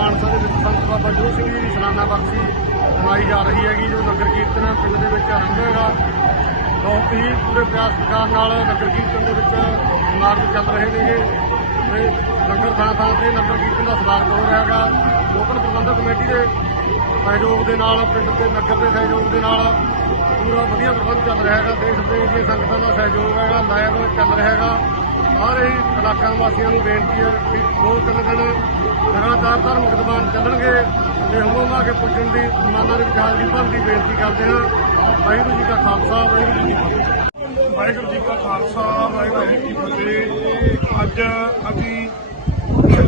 ਮਾਨਸਾ ਦੇ ਵਿੱਚ ਸੰਤ ਬਾਬਾ ਜੋਤ ਸਿੰਘ ਜੀ ਦੀ ਸਲਾਨਾ ਬਖਸ਼ੀ ਮਨਾਈ ਜਾ ਰਹੀ ਹੈਗੀ, ਜੋ ਨਗਰ ਕੀਰਤਨ ਪਿੰਡ ਦੇ ਵਿੱਚ ਆਰੰਭ ਹੋਏਗਾ ਬਹੁਤ ਹੀ ਪੂਰੇ ਪਿਆਰ ਸਤਿਕਾਰ ਨਾਲ ਨਗਰ ਕੀਰਤਨ ਦੇ ਵਿੱਚ ਸਮਾਗਮ ਚੱਲ ਰਹੇ ਨੇਗੇ ਤੇ ਲੰਗਰ ਥਾਂ ਥਾਂ ਤੇ ਨਗਰ ਕੀਰਤਨ ਦਾ ਸਮਾਗਮ ਹੋ ਰਿਹਾ ਹੈਗਾ। ਲੋਕਲ ਪ੍ਰਬੰਧਕ ਕਮੇਟੀ ਦੇ ਸਹਿਯੋਗ ਦੇ ਨਾਲ, ਪਿੰਡ ਦੇ ਨਗਰ ਦੇ ਸਹਿਯੋਗ ਦੇ ਨਾਲ ਪੂਰਾ ਵਧੀਆ ਪ੍ਰਬੰਧ ਚੱਲ ਰਿਹਾ ਹੈਗਾ। ਦੇਸ਼ ਵਿਦੇਸ਼ ਦੀਆਂ ਸੰਗਤਾਂ ਦਾ ਸਹਿਯੋਗ ਹੈਗਾ ਲਾਈਵ ਚੱਲ ਰਿਹਾ ਹੈਗਾ। ਸਾਰੇ ਹੀ ਇਲਾਕਾ ਵਾਸੀਆਂ ਨੂੰ ਬੇਨਤੀ ਹੈ ਕਿ ਦੋ ਤਿੰਨ ਦਿਨ ਲਗਾਤਾਰ ਧਾਰਮਿਕ ਦੀਵਾਨ ਚੱਲਣਗੇ ਤੇ ਹਮੋਮਾ ਕੇ ਪੁੱਜਣ ਦੀ ਮਾਨਾਂ ਦੇ ਵਿੱਚ ਹਾਜ਼ਰੀ ਭਰਨ ਦੀ ਬੇਨਤੀ ਕਰਦੇ ਹਾਂ। ਵਾਹਿਗੁਰੂ ਜੀ ਕਾ ਖਾਲਸਾ, ਵਾਹਿਗੁਰੂ ਜੀ ਕੀ ਫਤਿਹ। ਵਾਹਿਗੁਰੂ ਜੀ ਕਾ ਖਾਲਸਾ, ਵਾਹਿਗੁਰੂ ਜੀ ਕੀ ਫਤਿਹ। ਅੱਜ ਅਸੀਂ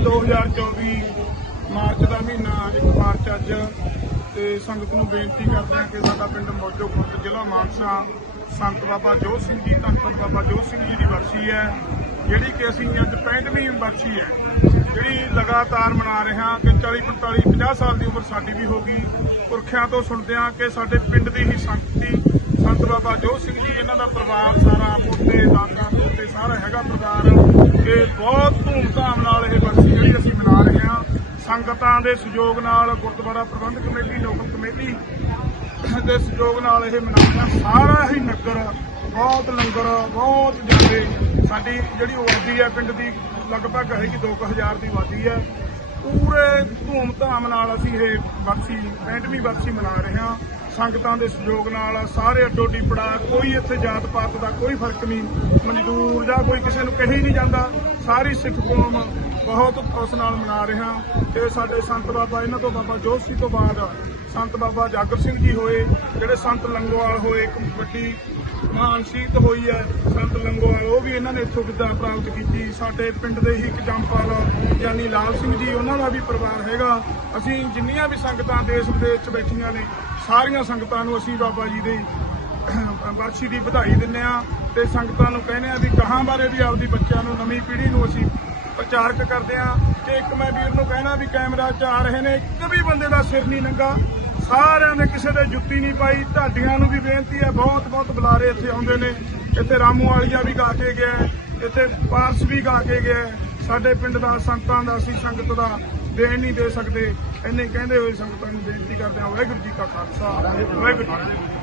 2024 ਮਾਰਚ ਦਾ ਮਹੀਨਾ ਇੱਕ ਮਾਰਚ ਅੱਜ, ਤੇ ਸੰਗਤ ਨੂੰ ਬੇਨਤੀ ਕਰਦੇ ਹਾਂ ਕਿ ਸਾਡਾ ਪਿੰਡ ਮੋਜੋ ਖੁਰਦ ਜ਼ਿਲ੍ਹਾ ਮਾਨਸਾ ਸੰਤ ਬਾਬਾ ਜੋਤ ਸਿੰਘ ਜੀ, ਧੰਨ ਧੰਨ ਬਾਬਾ ਜੋਤ ਸਿੰਘ ਜੀ ਦੀ ਵਰਸੀ ਹੈ। ਜਿਹੜੀ ਕਿ ਅਸੀਂ ਅੱਜ 65ਵੀਂ ਬਰਸੀ ਹੈ, ਜਿਹੜੀ ਲਗਾਤਾਰ ਮਨਾ ਰਹੇ ਹਾਂ ਕਿ 40 45 50 ਸਾਲ ਦੀ ਉਮਰ ਸਾਡੀ ਵੀ ਹੋ ਗਈ। ਪੁਰਖਿਆਂ ਤੋਂ ਸੁਣਦੇ ਹਾਂ ਕਿ ਸਾਡੇ ਪਿੰਡ ਦੀ ਹੀ ਸੰਗਤੀ ਸੰਤ ਬਾਬਾ ਜੋਤ ਸਿੰਘ ਜੀ, ਇਹਨਾਂ ਦਾ ਪਰਿਵਾਰ ਸਾਰਾ ਪੋਤੇ ਦਾਦਾ ਪੋਤੇ ਸਾਰਾ ਹੈਗਾ ਪਰਿਵਾਰ। ਇਹ ਬਹੁਤ ਧੂਮਧਾਮ ਨਾਲ ਇਹ ਬਰਸੀ ਜਿਹੜੀ ਅਸੀਂ ਮਨਾ ਰਹੇ ਹਾਂ, ਸੰਗਤਾਂ ਦੇ ਸਹਿਯੋਗ ਨਾਲ Gurdwara Prabandhak committee, local committee ਦੇ ਸਹਿਯੋਗ ਨਾਲ ਇਹ ਮਨਾਇਆ ਸਾਰਾ ਹੀ ਨਗਰ ਬਹੁਤ ਲੰਗਰ, ਬਹੁਤ ਜ਼ਿਆਦਾ। ਸਾਡੀ ਜਿਹੜੀ ਆਬਾਦੀ ਹੈ ਪਿੰਡ ਦੀ, ਲਗਭਗ ਹੈਗੀ 2000 ਦੀ ਆਬਾਦੀ ਹੈ। ਪੂਰੇ ਧੂਮ-ਧਾਮ ਨਾਲ ਅਸੀਂ ਇਹ ਬਰਸੀ 65ਵੀਂ ਬਰਸੀ ਮਨਾ ਰਹੇ ਹਾਂ। ਸੰਗਤਾਂ ਦੇ ਸਹਿਯੋਗ ਨਾਲ ਸਾਰੇ ਅੱਡੋ ਪੜਾ, ਕੋਈ ਇੱਥੇ ਜਾਤ ਪਾਤ ਦਾ ਕੋਈ ਫ਼ਰਕ ਨਹੀਂ, ਮਜ਼ਦੂਰ ਜਾਂ ਕੋਈ ਕਿਸੇ ਨੂੰ ਕਹੀ ਨਹੀਂ ਜਾਂਦਾ, ਸਾਰੀ ਸਿੱਖ ਕੌਮ ਬਹੁਤ ਉਸ ਨਾਲ ਮਨਾ ਰਿਹਾ ਹਾਂ। ਤੇ ਸਾਡੇ ਸੰਤ ਬਾਬਾ, ਇਹਨਾਂ ਤੋਂ ਬਾਬਾ ਜੋਤ ਸਿੰਘ ਤੋਂ ਬਾਅਦ ਸੰਤ ਬਾਬਾ ਜਾਗਰ ਸਿੰਘ ਜੀ ਹੋਏ, ਜਿਹੜੇ ਸੰਤ ਲੰਗੋਵਾਲ ਹੋਏ, ਇੱਕ ਵੱਡੀ ਮਹਾਨ ਸ਼ਹੀਦ ਹੋਈ ਹੈ, ਸੰਤ ਲੰਗੋਵਾਲ, ਉਹ ਵੀ ਇਹਨਾਂ ਨੇ ਇੱਥੋਂ ਵਿਦਿਆ ਪ੍ਰਾਪਤ ਕੀਤੀ। ਸਾਡੇ ਪਿੰਡ ਦੇ ਹੀ ਇੱਕ ਜੰਪਾਲ ਯਾਨੀ ਲਾਲ ਸਿੰਘ ਜੀ, ਉਹਨਾਂ ਦਾ ਵੀ ਪਰਿਵਾਰ ਹੈਗਾ। ਅਸੀਂ ਜਿੰਨੀਆਂ ਵੀ ਸੰਗਤਾਂ ਦੇਸ਼ ਵਿਦੇਸ਼ ਚ ਬੈਠੀਆਂ ਨੇ ਸਾਰੀਆਂ ਸੰਗਤਾਂ ਨੂੰ ਅਸੀਂ ਬਾਬਾ ਜੀ ਦੀ ਬਰਸ਼ੀ ਦੀ ਵਧਾਈ ਦਿੰਦੇ ਆ ਤੇ ਸੰਗਤਾਂ ਨੂੰ ਕਹਿੰਦੇ ਆ ਵੀ ਕਹਾਂ ਬਾਰੇ ਵੀ ਆਪਦੀ ਬੱਚਿਆਂ ਨੂੰ ਨਵੀਂ ਪੀੜ੍ਹੀ ਨੂੰ ਅਸੀਂ ਪ੍ਰਚਾਰਕ ਕਰਦੇ ਆ ਕਿ ਇੱਕ ਮੈਂ ਵੀਰ ਨੂੰ ਕਹਿਣਾ ਵੀ ਕੈਮਰਾ 'ਚ ਆ ਰਹੇ ਨੇ, ਇੱਕ ਵੀ ਬੰਦੇ ਦਾ ਸਿਰ ਨਹੀਂ ਨੰਗਾ। ਸਾਰਿਆਂ ਨੇ ਕਿਸੇ ਦੇ ਜੁੱਤੀ ਨਹੀਂ ਪਾਈ, ਢਾਡੀਆਂ ਨੂੰ ਵੀ ਬੇਨਤੀ ਹੈ, ਬਹੁਤ ਬਹੁਤ ਬੁਲਾਰੇ ਇੱਥੇ ਆਉਂਦੇ ਨੇ। ਇੱਥੇ ਰਾਮੂ ਵਾਲੀਆ ਵੀ ਗਾ ਕੇ ਗਿਆ ਇੱਥੇ ਪਾਰਸ ਵੀ ਗਾ ਕੇ ਗਿਆ ਸਾਡੇ ਪਿੰਡ ਦਾ ਸੰਤਾਂ ਦਾ, ਅਸੀਂ ਸੰਗਤ ਦਾ ਦੇਣ ਨਹੀਂ ਦੇ ਸਕਦੇ। ਇੰਨੇ ਕਹਿੰਦੇ ਹੋਏ ਸੰਗਤਾਂ ਨੂੰ ਬੇਨਤੀ ਕਰਦੇ ਹਾਂ, ਵਾਹਿਗੁਰੂ ਜੀ ਕਾ ਖਾਲਸਾ, ਵਾਹਿਗੁਰੂ ਜੀ